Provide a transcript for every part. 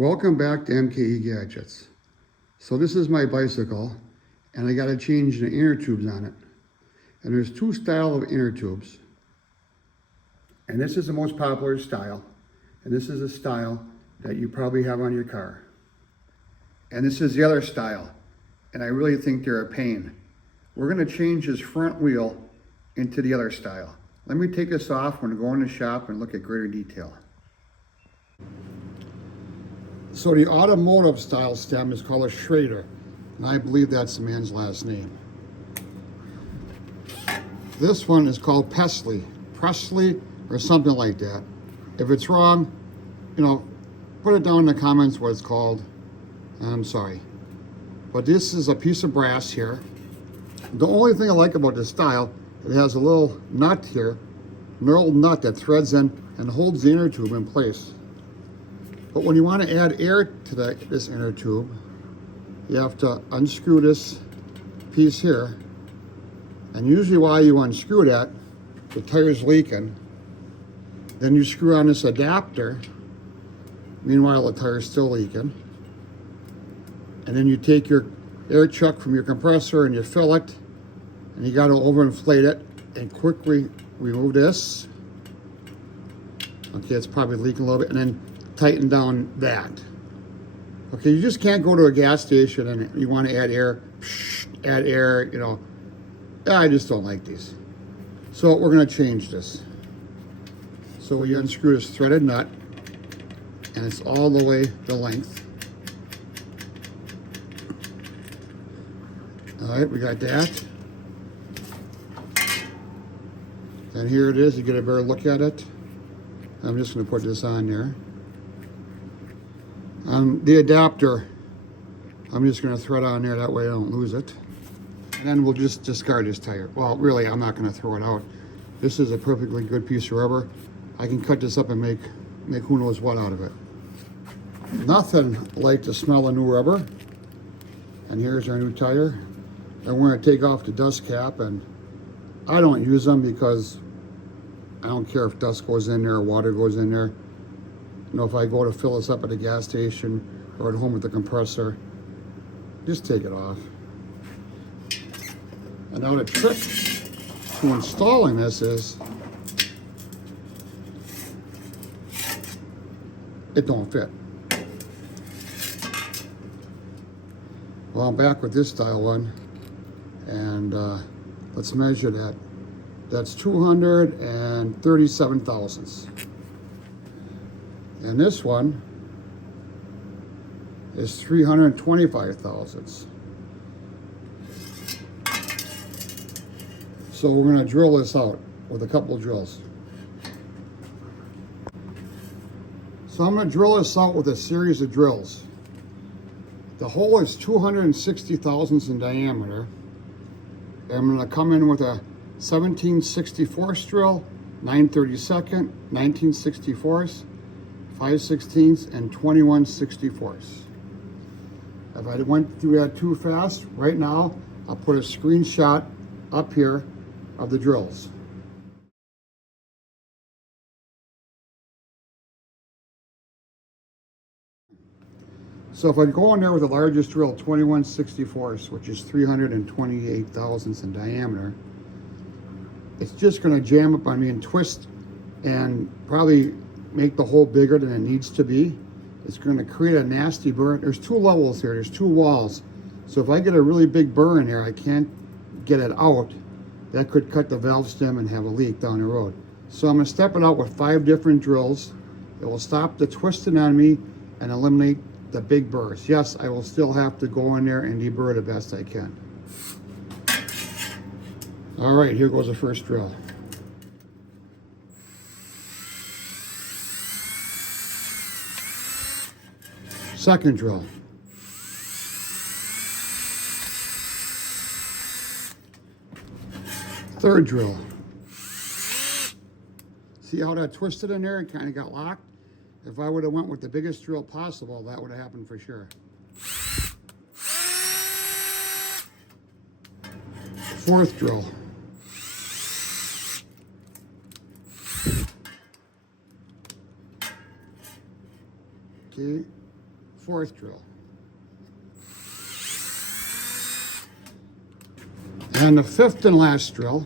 Welcome back to MKE Gadgets. So this is my bicycle and I got to change the inner tubes on it. And there's two styles of inner tubes. And this is the most popular style. And this is a style that you probably have on your car. And this is the other style. And I really think they're a pain. We're going to change this front wheel into the other style. Let me take this off. We're going to go in the shop and look at greater detail. So the automotive style stem is called a Schrader, and I believe that's the man's last name. This one is called Presley, or something like that. If it's wrong, put it down in the comments what it's called, and I'm sorry. But this is a piece of brass here. The only thing I like about this style, it has a little nut here, an old nut that threads in and holds the inner tube in place. But when you want to add air to this inner tube, you have to unscrew this piece here. And usually while you unscrew that, the tire's leaking. Then you screw on this adapter. Meanwhile, the tire's still leaking. And then you take your air chuck from your compressor and you fill it. And you got to overinflate it and quickly remove this. Okay, it's probably leaking a little bit. And then tighten down that. Okay, you just can't go to a gas station and you want to add air, I just don't like these. So we're going to change this. So we unscrew this threaded nut, and it's all the way the length. All right, we got that. And here it is, you get a better look at it. I'm just going to put this on there. The adapter, I'm just going to thread on there, that way I don't lose it. And then we'll just discard this tire. Well, really, I'm not going to throw it out. This is a perfectly good piece of rubber. I can cut this up and make who knows what out of it. Nothing like the smell of new rubber. And here's our new tire. And we're going to take off the dust cap, and I don't use them because I don't care if dust goes in there or water goes in there. If I go to fill this up at a gas station or at home with the compressor, just take it off. And now the trick to installing this is it don't fit. Well, I'm back with this style one, and let's measure that. That's 237 thousandths. And this one is 325 thousandths. So we're going to drill this out with a couple of drills. So I'm going to drill this out with a series of drills. The hole is 260 thousandths in diameter. I'm going to come in with a 17/64 drill, 9/32, 19/64, 5/16, and 21/64. If I went through that too fast, right now I'll put a screenshot up here of the drills. So if I go in there with the largest drill, 21/64, which is 328 thousandths in diameter, it's just going to jam up on me and twist and probably make the hole bigger than it needs to be. It's going to create a nasty burn. There's two levels here, there's two walls. So if I get a really big burn here, I can't get it out. That could cut the valve stem and have a leak down the road. So I'm going to step it out with 5 different drills. It will stop the twisting on me and eliminate the big burrs. Yes, I will still have to go in there and deburr the best I can. All right, here goes the first drill. Second drill. Third drill. See how that twisted in there and kind of got locked? If I would have went with the biggest drill possible, that would have happened for sure. Fourth drill. Okay, fourth drill. And the fifth and last drill.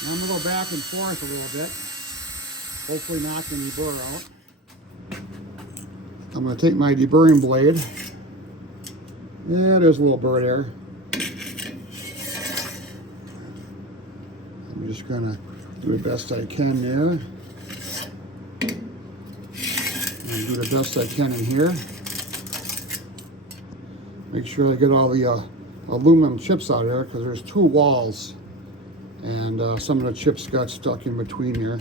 I'm going to go back and forth a little bit, hopefully knock any burr out. I'm going to take my deburring blade. Yeah, there's a little burr there. I'm just going to do the best I can there. And do the best I can in here. Make sure I get all the aluminum chips out of there, because there's two walls. And some of the chips got stuck in between here.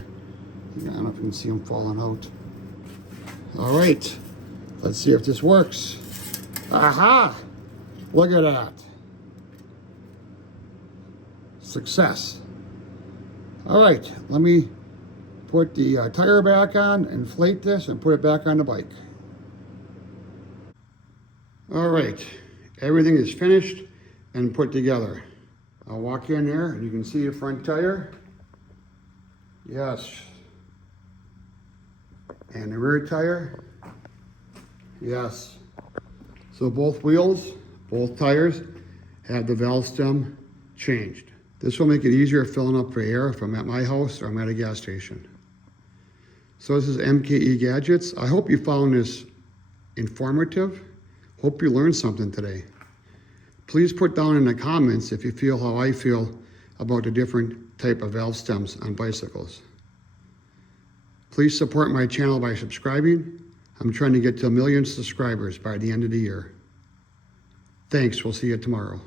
I don't know if you can see them falling out. All right, let's see if this works. Aha! Look at that. Success. All right, let me put the tire back on, inflate this, and put it back on the bike. All right, everything is finished and put together. I'll walk in there and you can see the front tire. Yes. And the rear tire. Yes. So both wheels, both tires have the valve stem changed. This will make it easier filling up for air if I'm at my house or I'm at a gas station. So this is MKE Gadgets. I hope you found this informative. Hope you learned something today. Please put down in the comments if you feel how I feel about the different type of valve stems on bicycles. Please support my channel by subscribing. I'm trying to get to 1 million subscribers by the end of the year. Thanks, we'll see you tomorrow.